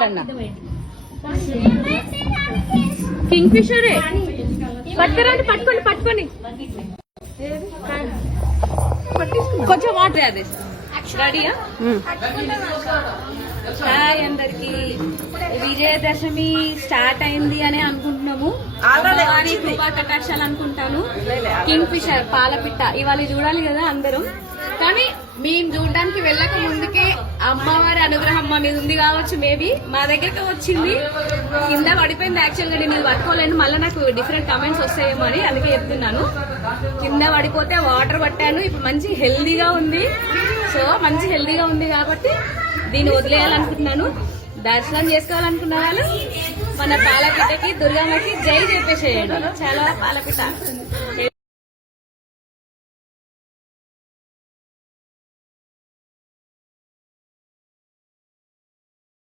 ఎవరన్నా కింగ్ ఫిషరే పట్టుకురండి, పట్టుకోండి పట్టుకోండి. కొంచెం వాటర్ అది రెడీయా? హాయ్ అందరికి, విజయదశమి స్టార్ట్ అయింది అని అనుకుంటున్నాము. కృపా కటాక్షాలు అనుకుంటాను. కింగ్ ఫిషర్ పాలపిట్ట ఇవాళ చూడాలి కదా అందరం. కానీ మేము చూడడానికి వెళ్ళక ముందుకే అమ్మవారి అనుగ్రహం మా మీద ఉంది కావచ్చు. మేబీ మా దగ్గరకు వచ్చింది, కింద పడిపోయింది. యాక్చువల్ గా నేను ఇది పట్టుకోలేను, మళ్ళీ నాకు డిఫరెంట్ కమెంట్స్ వస్తాయేమో అని అందుకే చెప్తున్నాను. కింద పడిపోతే వాటర్ పట్టాను, ఇప్పుడు మంచి హెల్దీగా ఉంది. సో మంచి హెల్దీగా ఉంది కాబట్టి దీన్ని వదిలేయాలనుకుంటున్నాను. దర్శనం చేసుకోవాలనుకున్న వాళ్ళు మన పాలపిట్టకి దుర్గమ్మకి జై చెప్పేసేయండి. చాలా పాలపిట్ట